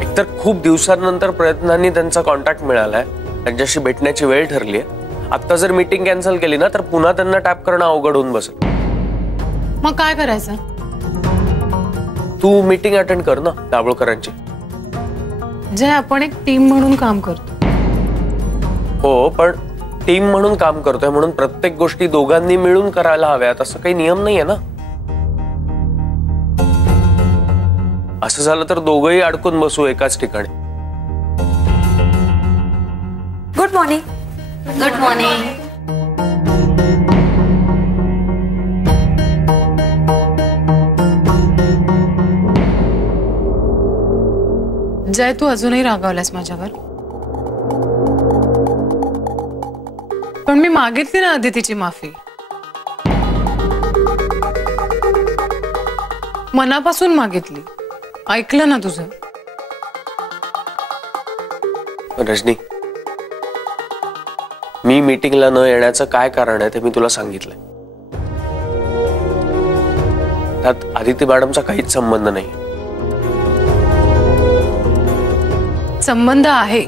एकतर खूप दिवसांनंतर प्रयत्नांनी त्यांचा कॉन्टॅक्ट मिळालाय, त्यांच्याशी भेटण्याची वेळ ठरली आहे. आता जर मीटिंग कॅन्सल केली ना तर पुन्हा त्यांना टॅप करणं अवघड होऊन बसेल. मग काय करायचं? तू मीटिंग अटेंड कर ना दाभोळकरांची. जे आपण एक टीम म्हणून काम करतो. हो, पण टीम म्हणून काम करतोय म्हणून प्रत्येक गोष्टी दोघांनी मिळून करायला हव्यात असं काही नियम नाहीये ना. असं झालं तर दोघंही अडकून बसू एकाच ठिकाणी. Good morning. Good morning. Jay, तू अजूनही रागावलास माझ्यावर? पण मी मागितली ना अदितीची माफी. मनापासून मागितली. ऐकलं ना तुझं? रजनी, मी मीटिंगला न येण्याचं काय कारण आहे ते मी तुला सांगितलंय. त्यात आदिती मॅडमचा काहीच संबंध नाही. संबंध आहे.